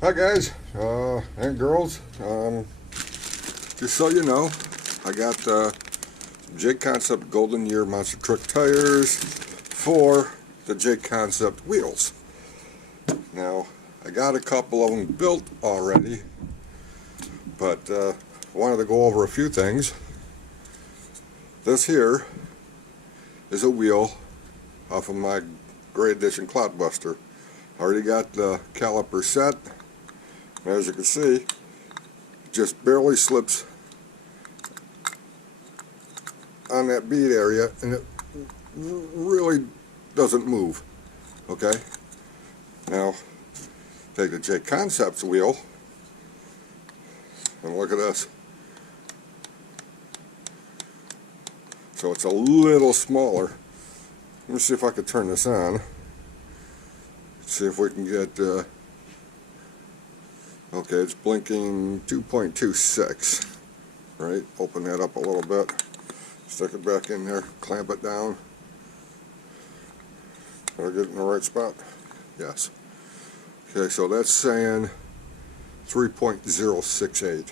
Hi guys and girls. Just so you know, I got JConcepts Golden Year monster truck tires for the JConcepts wheels. Now, I got a couple of them built already, but wanted to go over a few things. This here is a wheel off of my Great Edition Clodbuster. I already got the caliper set. As you can see, it just barely slips on that bead area, and it really doesn't move. Okay, now take the JConcepts wheel and look at this. So it's a little smaller. Let me see if I can turn this on. See if we can get okay, it's blinking 2.26, right? Open that up a little bit, stick it back in there, clamp it down. Did I get it in the right spot? Yes. Okay, so that's saying 3.068.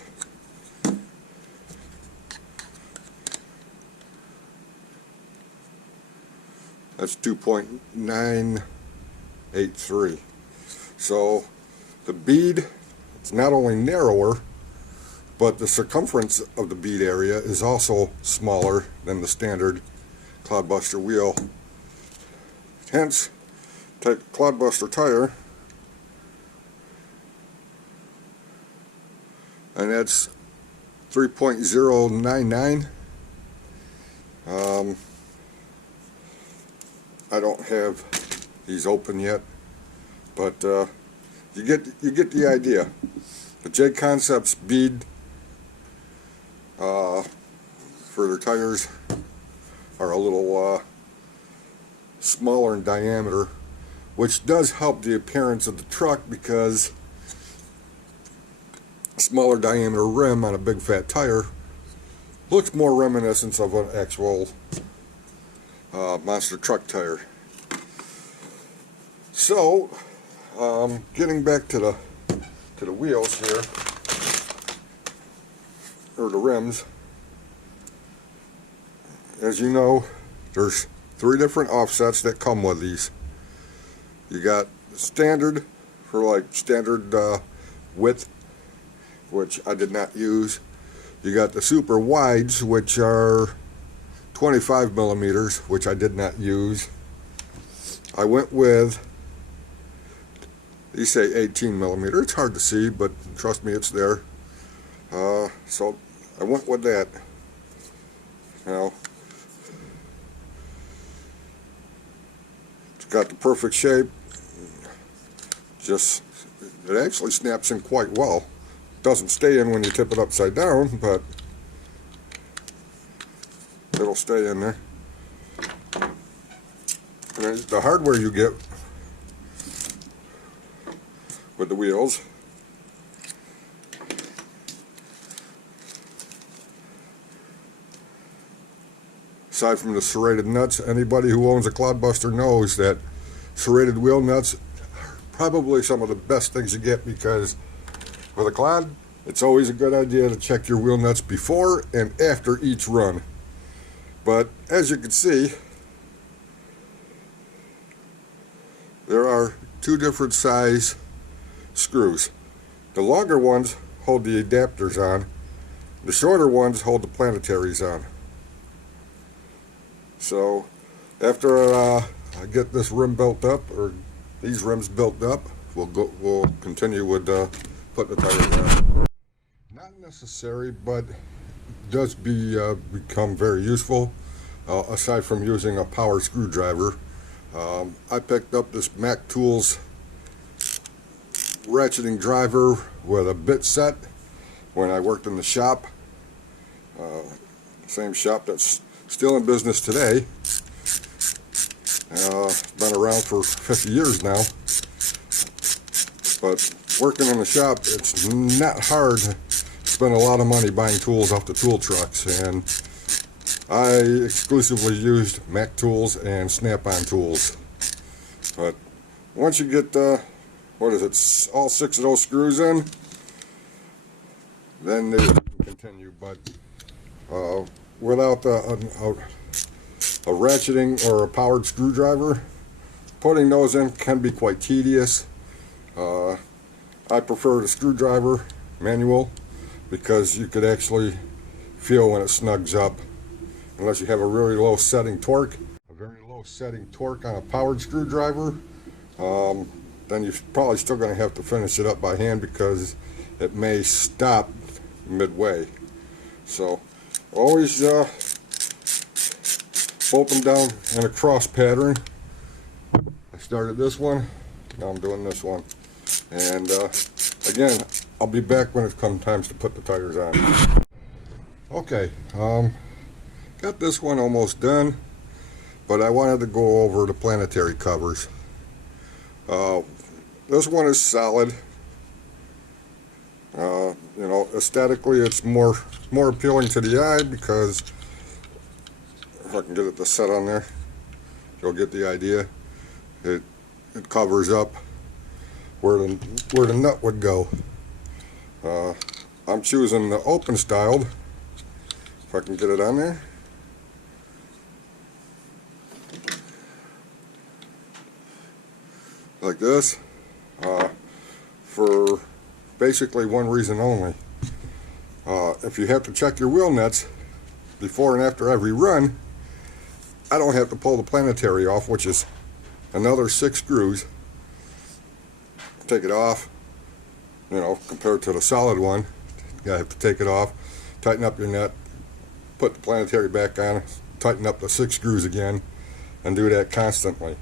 That's 2.983. So the bead, it's not only narrower, but the circumference of the bead area is also smaller than the standard Clodbuster wheel. Hence, take a Clodbuster tire, and that's 3.099. I don't have these open yet, but you get the idea. The JConcepts bead for their tires are a little smaller in diameter, which does help the appearance of the truck, because smaller diameter rim on a big fat tire looks more reminiscent of an actual monster truck tire. So getting back to the wheels here, or the rims, as you know, there's 3 different offsets that come with these. You got standard for like standard width, which I did not use. You got the super wides, which are 25 millimeters, which I did not use. I went with, you say 18 millimeter. It's hard to see, but trust me, it's there. So I went with that. Now, it's got the perfect shape. Just, it actually snaps in quite well. Doesn't stay in when you tip it upside down, but it'll stay in there. And the hardware you get with the wheels, aside from the serrated nuts, anybody who owns a Clodbuster knows that serrated wheel nuts are probably some of the best things you get, because with a Clod, it's always a good idea to check your wheel nuts before and after each run. But as you can see, there are 2 different size screws. The longer ones hold the adapters on. The shorter ones hold the planetaries on. So after I get this rim built up, or these rims built up, we'll continue with putting the tires on. Not necessary, but does become very useful, aside from using a power screwdriver. I picked up this Mac Tools ratcheting driver with a bit set when I worked in the shop, same shop that's still in business today. Been around for 50 years now, but working in the shop, it's not hard to spend a lot of money buying tools off the tool trucks, and I exclusively used Mac Tools and Snap-on tools. But once you get what is it, all 6 of those screws in, then they can continue. But without a ratcheting or a powered screwdriver, putting those in can be quite tedious. I prefer the screwdriver manual because you could actually feel when it snugs up, unless you have a really low setting torque. A very low setting torque on a powered screwdriver, then you're probably still going to have to finish it up by hand because it may stop midway. So always bolt them down in a cross pattern. I started this one, now I'm doing this one. And again, I'll be back when it comes time to put the tires on. Okay, got this one almost done, but I wanted to go over the planetary covers. This one is solid. You know, aesthetically it's more appealing to the eye because if I can get it to set on there, you'll get the idea. It covers up where the nut would go. I'm choosing the open styled, if I can get it on there. Like this, for basically one reason only. If you have to check your wheel nuts before and after every run, I don't have to pull the planetary off, which is another 6 screws. Take it off, you know, compared to the solid one. You have to take it off, tighten up your nut, put the planetary back on, tighten up the 6 screws again, and do that constantly.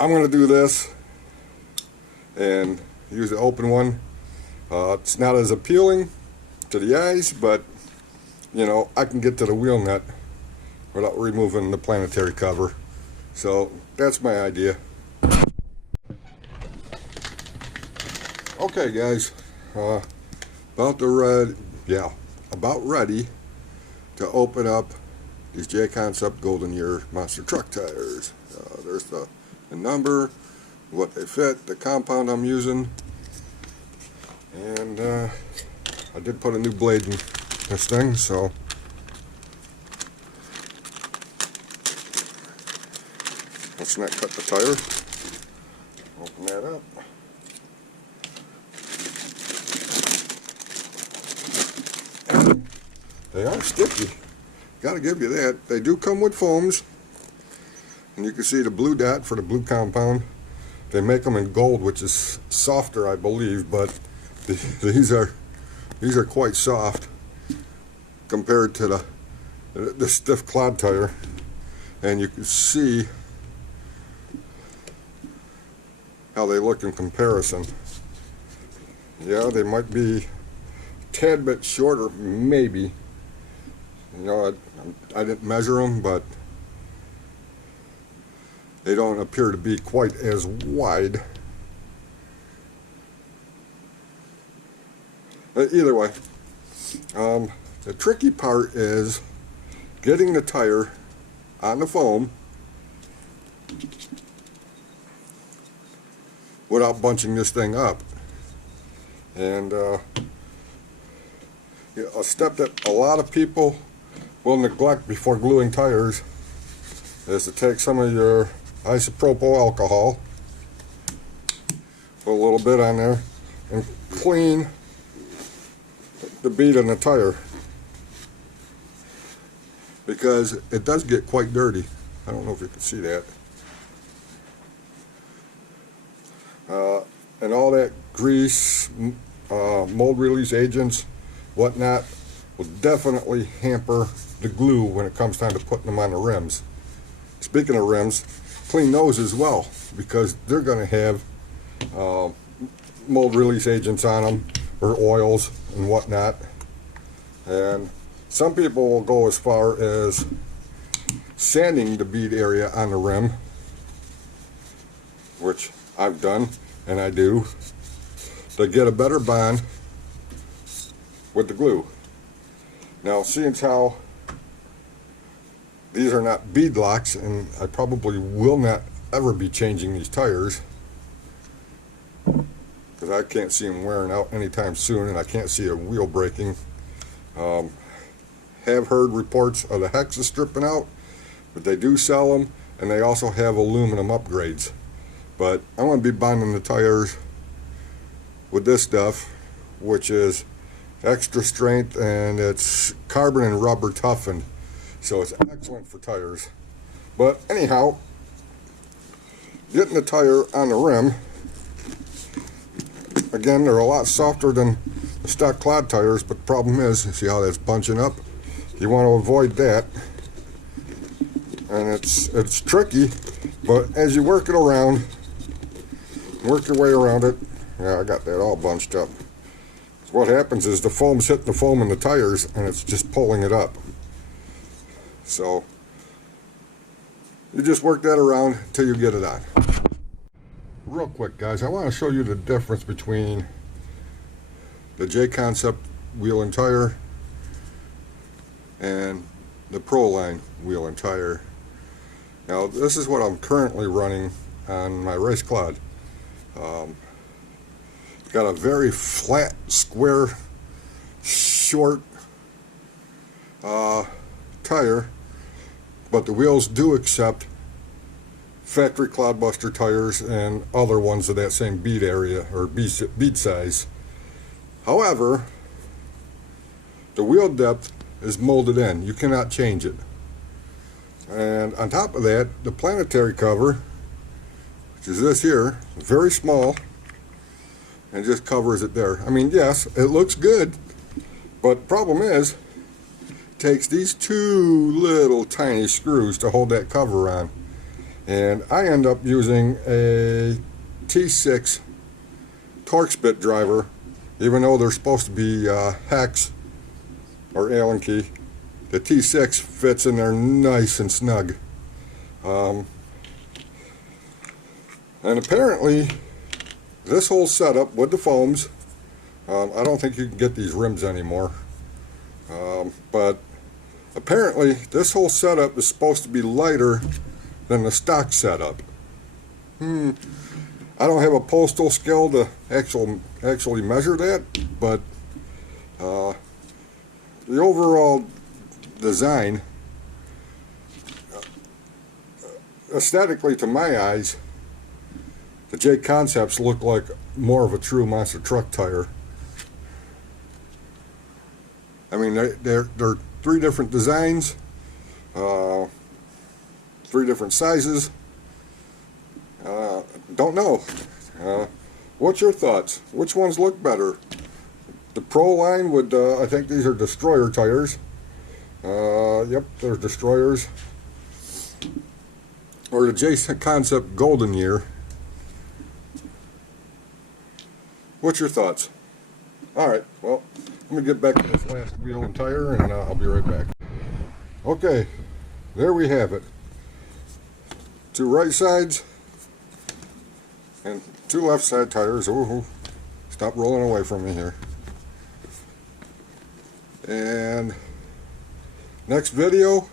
I'm going to do this and use the open one. It's not as appealing to the eyes, but you know, I can get to the wheel nut without removing the planetary cover. So that's my idea. Okay guys, about ready to open up these JConcepts Golden Year monster truck tires. There's the number, what they fit, the compound I'm using, and I did put a new blade in this thing, so let's not cut the tire. Open that up. They are sticky, gotta give you that. They do come with foams, and you can see the blue dot for the blue compound. They make them in gold, which is softer, I believe, but these are quite soft compared to the stiff clod tire, and you can see how they look in comparison. Yeah, they might be a tad bit shorter, maybe. You know, I didn't measure them, but they don't appear to be quite as wide. But either way, the tricky part is getting the tire on the foam without bunching this thing up. And a step that a lot of people will neglect before gluing tires is to take some of your isopropyl alcohol, put a little bit on there, and clean the bead in the tire, because it does get quite dirty. I don't know if you can see that. And all that grease, mold release agents, whatnot, will definitely hamper the glue when it comes time to putting them on the rims. Speaking of rims, clean those as well, because they're going to have mold release agents on them, or oils and whatnot. And some people will go as far as sanding the bead area on the rim, which I've done and I do, to get a better bond with the glue. Now, seeing how these are not bead locks, and I probably will not ever be changing these tires, because I can't see them wearing out anytime soon, and I can't see a wheel breaking. Have heard reports of the hexa stripping out, but they do sell them, and they also have aluminum upgrades. But I'm going to be bonding the tires with this stuff, which is extra strength, and it's carbon and rubber toughened, so it's excellent for tires. But anyhow, getting the tire on the rim, again, they're a lot softer than the stock Clod tires, but the problem is, see how that's bunching up? You want to avoid that, and it's tricky, but as you work it around, work your way around it. Yeah, I got that all bunched up. So what happens is the foam's hitting the foam in the tires, and it's just pulling it up. So you just work that around until you get it on. Real quick, guys, I want to show you the difference between the JConcepts wheel and tire and the Pro line wheel and tire. Now, this is what I'm currently running on my race Clod. Got a very flat, square, short tire, but the wheels do accept factory Clodbuster tires and other ones of that same bead area or bead size. However, the wheel depth is molded in. You cannot change it. And on top of that, the planetary cover, which is this here, very small, and just covers it there. I mean, yes, it looks good, but the problem is, it takes these two little tiny screws to hold that cover on. And I end up using a T6 Torx bit driver, even though they're supposed to be hex or Allen key. The T6 fits in there nice and snug. And apparently, this whole setup with the foams, I don't think you can get these rims anymore. But apparently, this whole setup is supposed to be lighter than the stock setup. I don't have a postal scale to actually measure that, but the overall design, aesthetically to my eyes, the JConcepts look like more of a true monster truck tire. I mean, they're three different designs, three different sizes. Don't know. What's your thoughts? Which ones look better? The Pro line would, I think these are destroyer tires. Yep, they're destroyers. Or the JConcepts Golden Year. What's your thoughts? Alright, well, let me get back to this last wheel and tire, and I'll be right back. Okay, there we have it. Two right sides and two left side tires. Ooh, stop rolling away from me here. And next video,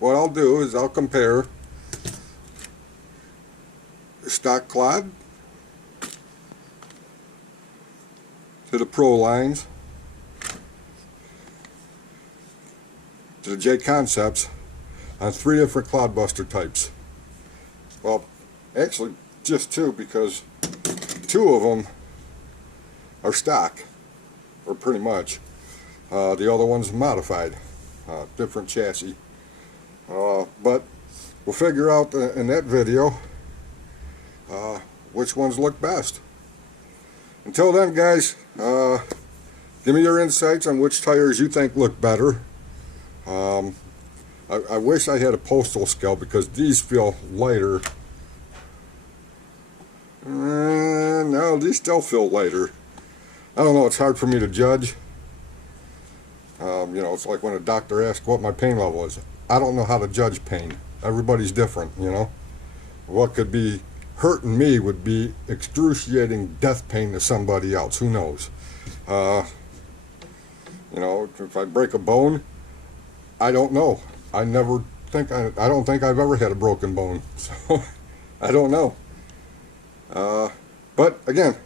what I'll do is I'll compare stock Clod to the Pro lines to the JConcepts on three different Clodbuster types. Well, actually just two, because two of them are stock, or pretty much. The other one's modified, different chassis. But we'll figure out in that video which ones look best. Until then, guys, give me your insights on which tires you think look better. I wish I had a postal scale, because these feel lighter. No, these still feel lighter. I don't know, it's hard for me to judge. You know, it's like when a doctor asks what my pain level is. I don't know how to judge pain. Everybody's different, you know. What could be hurting me would be excruciating death pain to somebody else. Who knows? You know, if I break a bone, I don't know. I don't think I've ever had a broken bone, so I don't know. But again,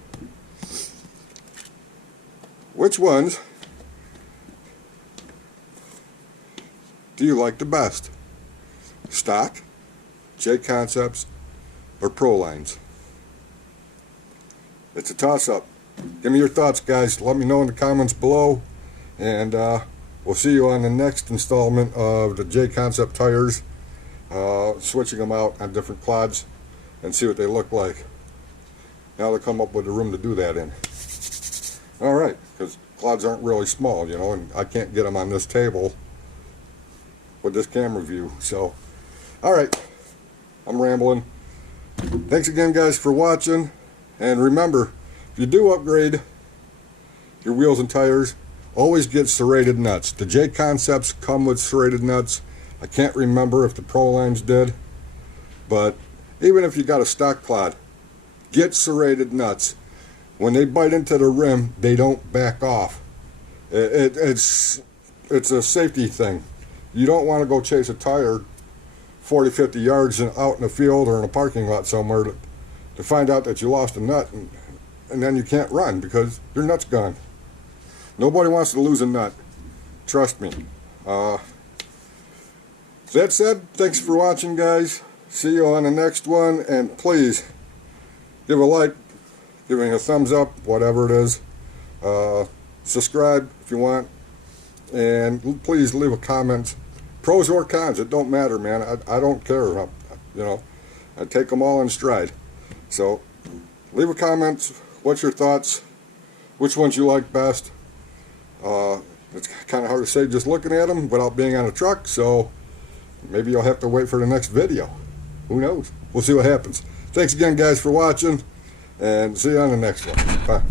which ones do you like the best? Stock, JConcepts, or Pro lines? It's a toss-up. Give me your thoughts, guys. Let me know in the comments below, and we'll see you on the next installment of the JConcepts tires, switching them out on different clods and see what they look like. Now they come up with the room to do that in. Alright, because clods aren't really small, you know, and I can't get them on this table with this camera view. So, alright, I'm rambling. Thanks again, guys, for watching. And remember, if you do upgrade your wheels and tires, always get serrated nuts. The JConcepts come with serrated nuts. I can't remember if the Pro lines did, but even if you got a stock clod, get serrated nuts. When they bite into the rim, they don't back off. It's a safety thing. You don't want to go chase a tire 40, 50 yards out in the field or in a parking lot somewhere to find out that you lost a nut, and then you can't run because your nut's gone. Nobody wants to lose a nut. Trust me. That said, thanks for watching, guys. See you on the next one, and please give a like, give me a thumbs up, whatever it is. Subscribe if you want, and please leave a comment. Pros or cons, it don't matter, man. I don't care. You know, I take them all in stride. So leave a comment. What's your thoughts? Which ones you like best? It's kind of hard to say just looking at them without being on a truck, so maybe you'll have to wait for the next video. Who knows? We'll see what happens. Thanks again, guys, for watching, and see you on the next one. Bye.